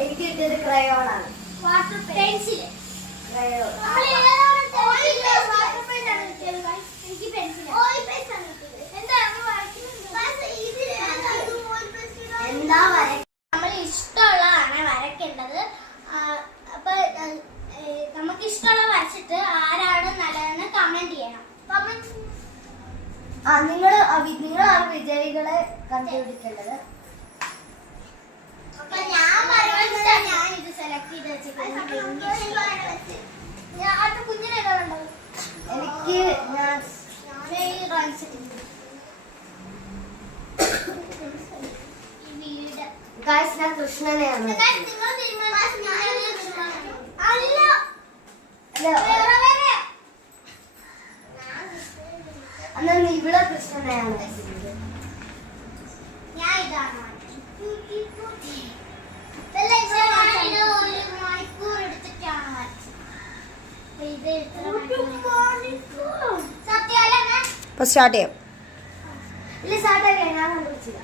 എനിക്ക് കിട്ടിയത് ക്രയോണാണ്. Water pencil. Crayon. എന്താ നമ്മൾ ഇഷ്ടമുള്ളതാണ് വരയ്ക്കേണ്ടത്. അപ്പൊ നമുക്ക് ഇഷ്ടമുള്ള വരച്ചിട്ട് ആരാണ് നല്ലതെന്ന് കമന്റ് ചെയ്യണം. നിങ്ങളാണ് വിജയികളെ കണ്ടുപിടിക്കേണ്ടത്. അപ്പൊ ഞാൻ ഇത് സെലക്ട് ചെയ്ത് വെച്ചിട്ടുണ്ട്. കുഞ്ഞിനെ എനിക്ക് ഞാൻ കൃഷ്ണനെയാണ്. അന്ന് ഇവിടെ കൃഷ്ണനെയാണ്. ഞാൻ ഇതാണ് മണിക്കൂർ എടുത്തിട്ടാണ് അപ്പൊ സ്റ്റാർട്ട് ചെയ്യാം. ഇല്ല സ്റ്റാർട്ട് ആയി. ഞാൻ കണ്ടുപിടിച്ചില്ല.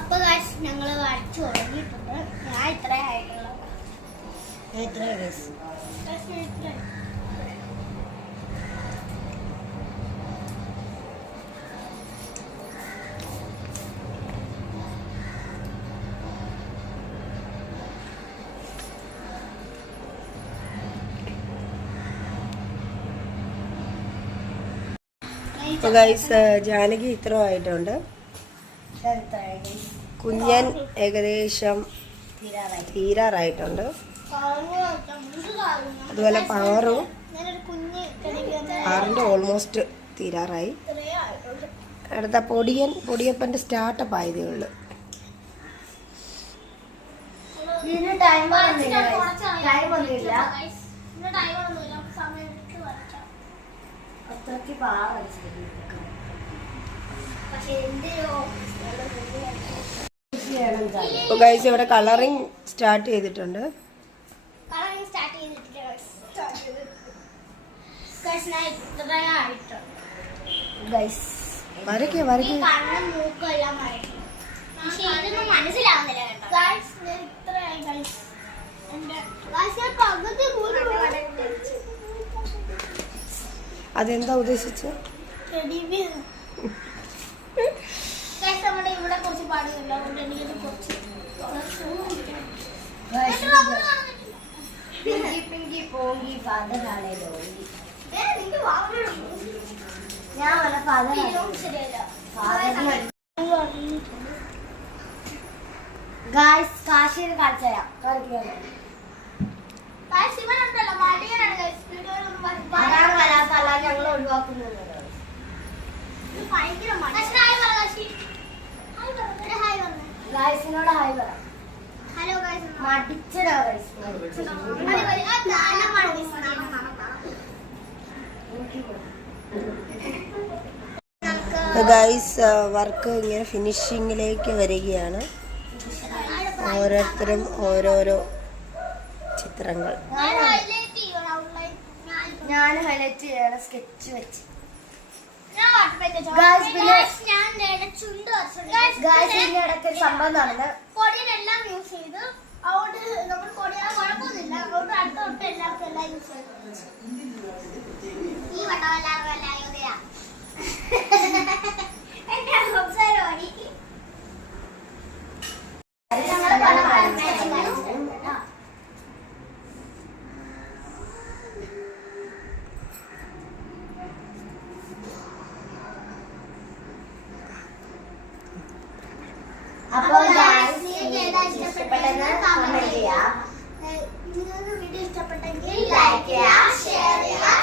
അപ്പൊ ഞങ്ങള് വരച്ചു തുടങ്ങിയിട്ടുണ്ട്. ഞാൻ ഇത്രേ ആയിട്ടുള്ള അപ്പൊ ഗൈസ് ജാനകി ഇത്ര ആയിട്ടുണ്ട്. കുഞ്ഞൻ ഏകദേശം തീരാറായിട്ടുണ്ട്. അതുപോലെ പാറിന്റെ ഓൾമോസ്റ്റ് തീരാറായി. അടുത്ത പൊടിയപ്പന്റെ സ്റ്റാർട്ടപ്പ് ആയതേ ഉള്ളു. അപ്പൊ ഗൈസ് ഇവിടെ കളറിങ് സ്റ്റാർട്ട് ചെയ്തിട്ടുണ്ട്. വരയ്ക്കേ അതെന്താ ഉദ്ദേശിച്ച്? ഇവിടെ കുറച്ച് പാടില്ല. കാശിന് കാണിച്ചുതരാം. ഞങ്ങൾ ഒഴിവാക്കുന്നത്. ഗായ്സിനോട് ഹായ് പറ. Hello guys. മടിച്ചടാ ഗൈസ്. ഗൈസ് വർക്ക് ഇങ്ങനെ ഫിനിഷിങ്ങിലേക്ക് വരികയാണ്. ഓരോരുത്തരും ഓരോരോ ചിത്രങ്ങൾ. ഞാൻ ഹൈലൈറ്റ് ചെയ്യണം സ്കെച്ച് വെച്ച്. സംഭവം നടന്ന് കൊടിയെല്ലാം യൂസ് ചെയ്ത് അതുകൊണ്ട് നമ്മൾ കൊടിയാ കുഴപ്പമൊന്നുമില്ല. അതുകൊണ്ട് അടുത്ത തൊട്ട് എല്ലാവർക്കും എല്ലാം യൂസ് ചെയ്തു. ഈ വട്ടം എല്ലാവർക്കും എല്ലാം യോധയാ എന്റെ സംസാരം ഓടി. അപ്പോൾ ഇഷ്ടപ്പെട്ടെങ്കിൽ ലൈക്ക് ചെയ്യുക, ഷെയർ ചെയ്യുക.